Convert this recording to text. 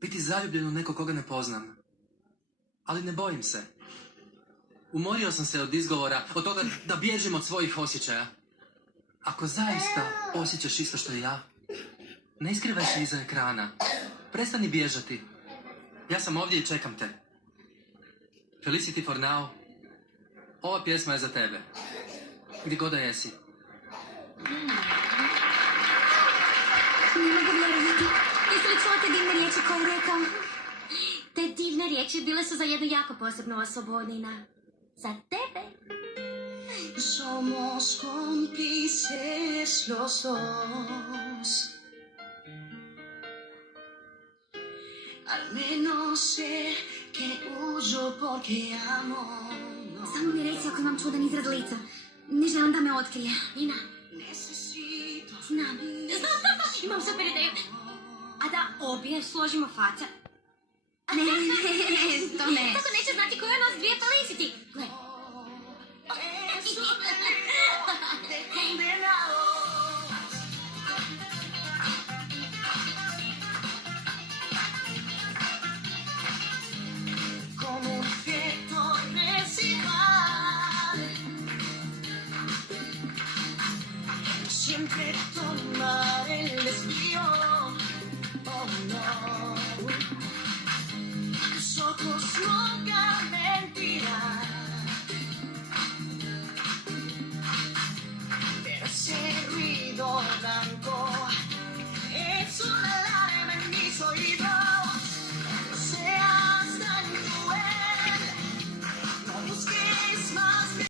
biti zaljubljen u nekog koga ne poznam. Ali ne bojim se. Umorio sam se od izgovora, od toga da bježim od svojih osjećaja. Ako zaista osjećaš isto što i ja, ne iskrivaj se iza ekrana. Prestani bježati. Ja sam ovdje i čekam te. Felicity for now. Ova pjesma je za tebe. Gdje god da jesi. Ne mogu vjerovati. Jesi li čula te divne riječi koje je rekao? Te divne riječi bile su za jednu jako posebnu osobu, Nina. Za tebe. Somos cómplices los dos. Al menos sé que huyo porque amo. Samo mi reci ako imam čudan izraz lica. Ne želim da me otkrije. Nina. Znam. Imam super ideju. A da obje složimo face? Ne, to ne. Tako neće znati koja je nas dvije Felicity. Gle. Como un efecto residual, siempre tomar el desvío. Oh no.